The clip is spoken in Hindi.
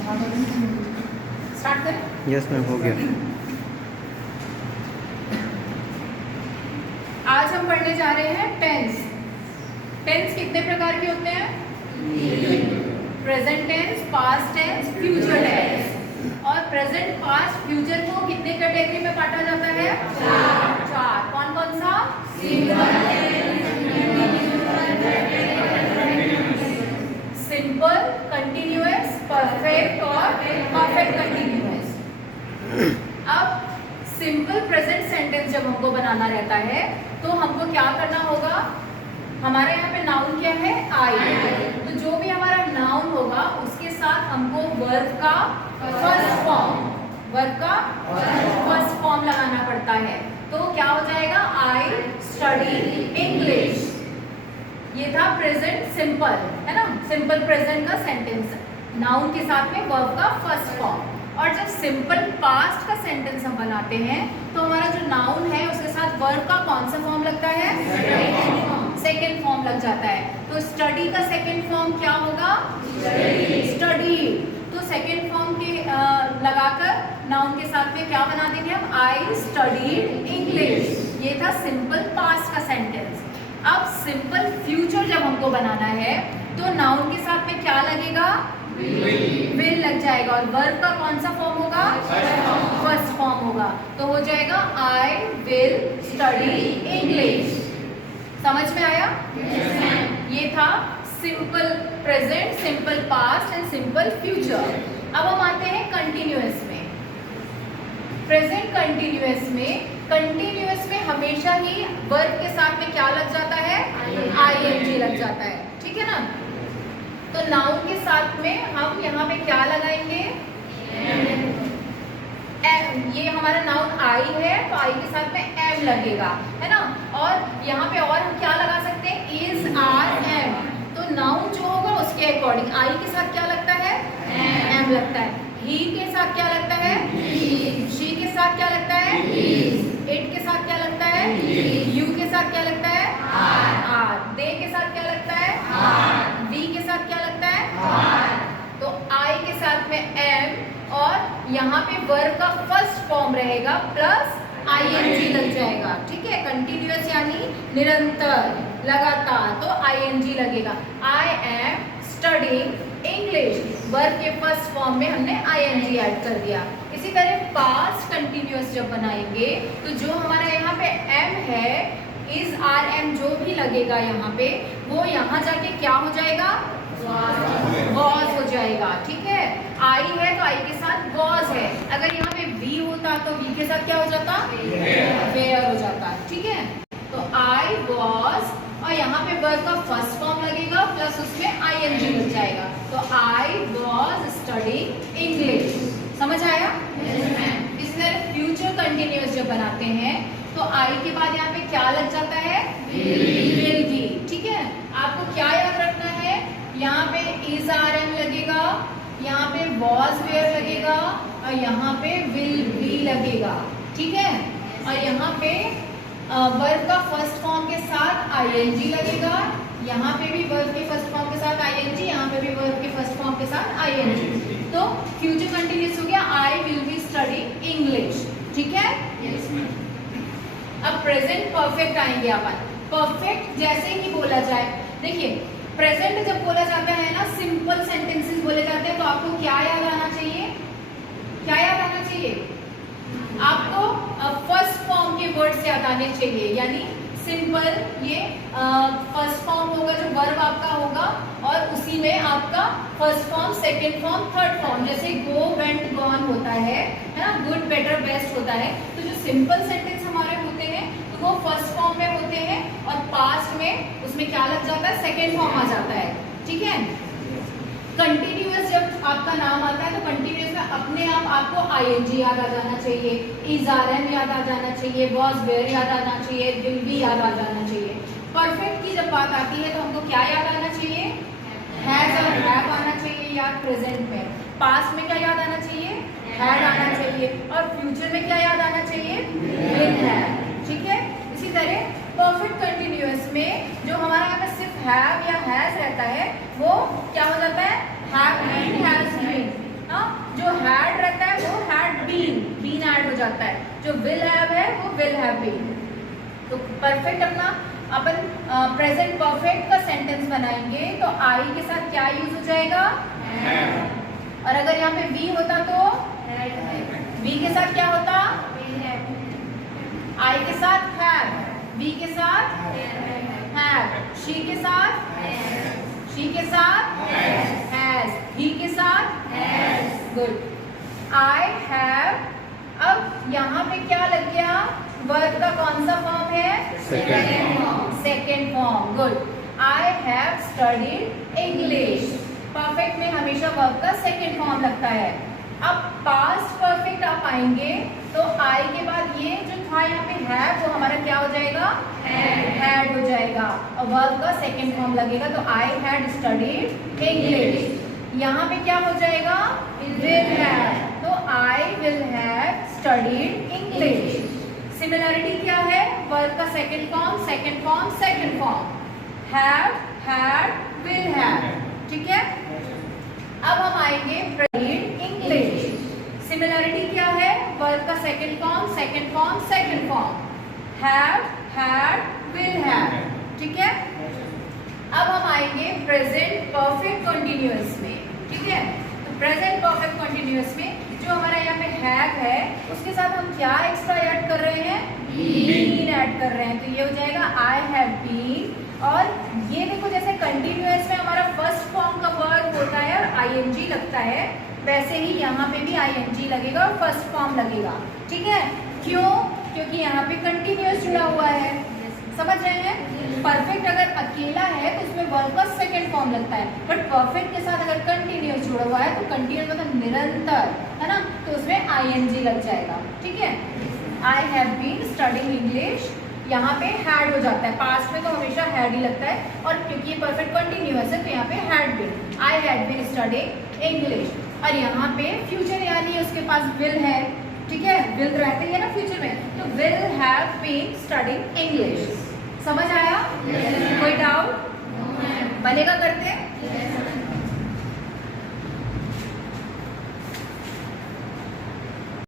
स्टार्ट करें? यस मैम, हो गया। आज हम पढ़ने जा रहे हैं टेंस। टेंस कितने प्रकार के होते हैं? Present tense, past tense, future tense. और प्रेजेंट, पास्ट, फ्यूचर को कितने कैटेगरी में बांटा जाता है? चार। कौन कौन सा? सिंपल, कंटिन्यूअस, परफेक्ट और परफेक्ट कंटिन्यूअस। अब सिंपल प्रेजेंट सेंटेंस जब हमको बनाना रहता है तो हमको क्या करना होगा? हमारे यहाँ पे नाउन क्या है? आई। तो जो भी हमारा नाउन होगा उसके साथ हमको वर्ब का फर्स्ट फॉर्म लगाना पड़ता है। तो क्या हो जाएगा? I study English. ये था प्रेजेंट सिंपल, है ना? सिंपल प्रेजेंट का सेंटेंस, नाउन के साथ में वर्ब का फर्स्ट फॉर्म। और जब सिंपल पास्ट का सेंटेंस हम बनाते हैं तो हमारा जो नाउन है उसके साथ वर्ब का कौन सा फॉर्म लगता है? सेकेंड फॉर्म लग जाता है। तो स्टडी का सेकेंड फॉर्म क्या होगा? स्टडी। तो सेकेंड फॉर्म के लगाकर नाउन के साथ में क्या बना देंगे हम? I studied English. ये था सिंपल पास्ट का सेंटेंस। अब सिंपल फ्यूचर जब हमको बनाना है तो नाउन के साथ में क्या लगेगा? विल लग जाएगा। और वर्ब का कौन सा फॉर्म होगा? फर्स्ट फॉर्म होगा। तो हो जाएगा आई विल स्टडी इंग्लिश। समझ में आया? ये था simple present, simple past and simple future. अब हम आते हैं कंटिन्यूअस में। प्रेजेंट कंटिन्यूअस में हमेशा ही वर्ब के साथ में क्या लग जाता है? आईएनजी लग जाता है। ठीक है ना? तो नाउन के साथ में हम यहाँ पे क्या लगाएंगे? एम। ये हमारा नाउन आई है तो आई के साथ में एम लगेगा, है ना? और यहाँ पे और हम क्या लगा सकते हैं? Is, are, am. तो नाउन जो होगा उसके अकॉर्डिंग आई के साथ क्या लगता है? एम लगता है। ही के साथ क्या लगता है? शी के साथ क्या लगता है? इट के साथ क्या लगता है? यू के साथ क्या लगता है? आर। दे के साथ क्या लगता है? वी के साथ क्या लगता है? तो आई के साथ में एम और यहाँ पे वर्ब का फर्स्ट फॉर्म रहेगा प्लस आईएनजी लग जाएगा। ठीक है? कंटिन्यूअस यानी निरंतर, लगातार, तो आईएनजी लगेगा। I am studying English. Verb के फर्स्ट फॉर्म में हमने आईएनजी ऐड कर दिया। इसी तरह पास्ट कंटिन्यूअस जब बनाएंगे तो जो हमारा यहाँ पे एम है, इज, आर, एम जो भी लगेगा यहाँ पे, वो यहाँ जाके क्या हो जाएगा? वॉज हो जाएगा। ठीक है? आई है तो आई के साथ वॉज है। अगर यहाँ पे वी होता तो वी के साथ क्या हो जाता? वेयर हो जाता। ठीक है? तो आई वॉज और यहाँ पे वर्ब का फर्स्ट फॉर्म लगेगा प्लस उसमें आईएनजी लग जाएगा। तो आई वॉज स्टडीइंग इंग्लिश। समझ आया? इस तरह फ्यूचर कंटिन्यूअस जब बनाते हैं तो आई के बाद यहाँ पे क्या लग जाता है? Will be. ठीक है? आपको क्या याद रखना है? यहाँ पे इज, आर, एम लगेगा, यहाँ पे वॉज, वेयर लगेगा और यहाँ पे विल बी लगेगा। ठीक है? और यहाँ पे वर्ब का फर्स्ट फॉर्म के साथ आईएनजी लगेगा, यहाँ पे भी वर्ब के फर्स्ट फॉर्म के साथ आईएनजी, यहाँ पे भी वर्ब के फर्स्ट फॉर्म के साथ आईएनजी। तो फ्यूचर कंटिन्यूअस हो गया I will be studying English. ठीक है? अब प्रेजेंट परफेक्ट आएंगे अपन। परफेक्ट जैसे ही बोला जाए, देखिए प्रेजेंट जब बोला जाता है ना, सिंपल सेंटेंसेस बोले जाते हैं तो आपको क्या याद आना चाहिए? क्या याद आना चाहिए? आपको फर्स्ट फॉर्म के वर्ड्स याद आने चाहिए। यानी सिंपल, ये फर्स्ट फॉर्म होगा जो वर्ब आपका होगा और उसी में आपका first form, second form, third form, जैसे गो, वेंट, गॉन होता है ना? गुड, बेटर, बेस्ट होता है। तो जो सिंपल सेंटेंस हमारे होते हैं तो वो फर्स्ट फॉर्म में होते हैं और पास्ट में उसमें क्या लग जाता है? सेकेंड फॉर्म आ जाता है। ठीक है? कंटिन्यूअस जब आपका नाम आता है तो कंटिन्यूअस में अपने आप आपको आईएनजी याद आ जाना चाहिए, इज, आर, एम याद आ जाना चाहिए, वॉज, वेयर याद आना चाहिए, विल बी याद आ जाना चाहिए। परफेक्ट की जब बात आती है तो हमको क्या याद आना चाहिए? हैज और हैव आना चाहिए याद प्रेजेंट में। पास्ट में क्या याद आना चाहिए? हैड आना चाहिए। और फ्यूचर में क्या याद आना चाहिए? Will have. ठीक है? इसी तरह परफेक्ट कंटिन्यूअस में जो हमारा यहाँ पे सिर्फ हैव या हैज रहता है वो क्या हो जाता है? Have been, has been. जाता है, जो विल हैव है वो विल हैव बीन। तो परफेक्ट अपना अपन प्रेजेंट परफेक्ट का सेंटेंस बनाएंगे तो आई के साथ क्या यूज हो जाएगा? और अगर यहाँ पे वी होता तो वी के साथ क्या होता? आई के साथ हैव, वी के साथ हैव, शी के साथ शी के साथ हैज, ही के साथ गुड। आई हैव, अब यहाँ पे क्या लग गया? वर्ब का कौन सा फॉर्म है? Second form. Good. I have studied English. Perfect में हमेशा वर्ब का सेकेंड फॉर्म लगता है। अब पास्ट परफेक्ट आप आएंगे तो आई के बाद ये जो था यहाँ पे हैव वो हमारा क्या हो जाएगा? हैड हो जाएगा और वर्ब का सेकेंड फॉर्म लगेगा तो आई हैड स्टडीड इंग्लिश। यहाँ पे क्या हो जाएगा? विल हैव, तो I will have studied English. Similarity क्या है? वर्ब का second form, second form, second form, have, had, will have. ठीक है, अब हम आएंगे स्टडीड इंग्लिश। सिमिलरिटी क्या है? वर्ब का second form, second form, second form, have, had, will have. ठीक है, अब हम आएंगे प्रेजेंट परफेक्ट कंटिन्यूअस में। ठीक है, तो प्रेजेंट परफेक्ट कंटिन्यूअस में जो हमारा यहाँ पे हैव है उसके साथ हम क्या एक्स्ट्रा ऐड कर रहे हैं? बीन ऐड कर रहे हैं, तो ये हो जाएगा आई हैव बीन। और ये देखो जैसे कंटिन्यूअस में हमारा फर्स्ट फॉर्म का वर्ब होता है और आईएनजी लगता है, वैसे ही यहाँ पे भी आईएनजी लगेगा और फर्स्ट फॉर्म लगेगा। ठीक है, क्यों? क्योंकि यहाँ पे कंटिन्यूअस जुड़ा हुआ है। समझ रहे हैं? परफेक्ट अगर अकेला है तो उसमें वर्ब का सेकेंड फॉर्म लगता है, बट परफेक्ट के साथ अगर कंटिन्यूअस जुड़ा हुआ है तो कंटिन्यूअस मतलब निरंतर, है ना, तो उसमें आईएनजी लग जाएगा। ठीक है, I have been studying English, यहाँ पे हैड हो जाता है। पास्ट में तो हमेशा हैड ही लगता है और क्योंकि ये परफेक्ट कंटिन्यूअस है तो यहाँ पे had been, I had been studying English. और यहाँ पे फ्यूचर यानी उसके पास विल है। ठीक है, विल रहते ही है ना फ्यूचर में, तो will have been studying English. समझ आया? कोई डाउट? बनेगा?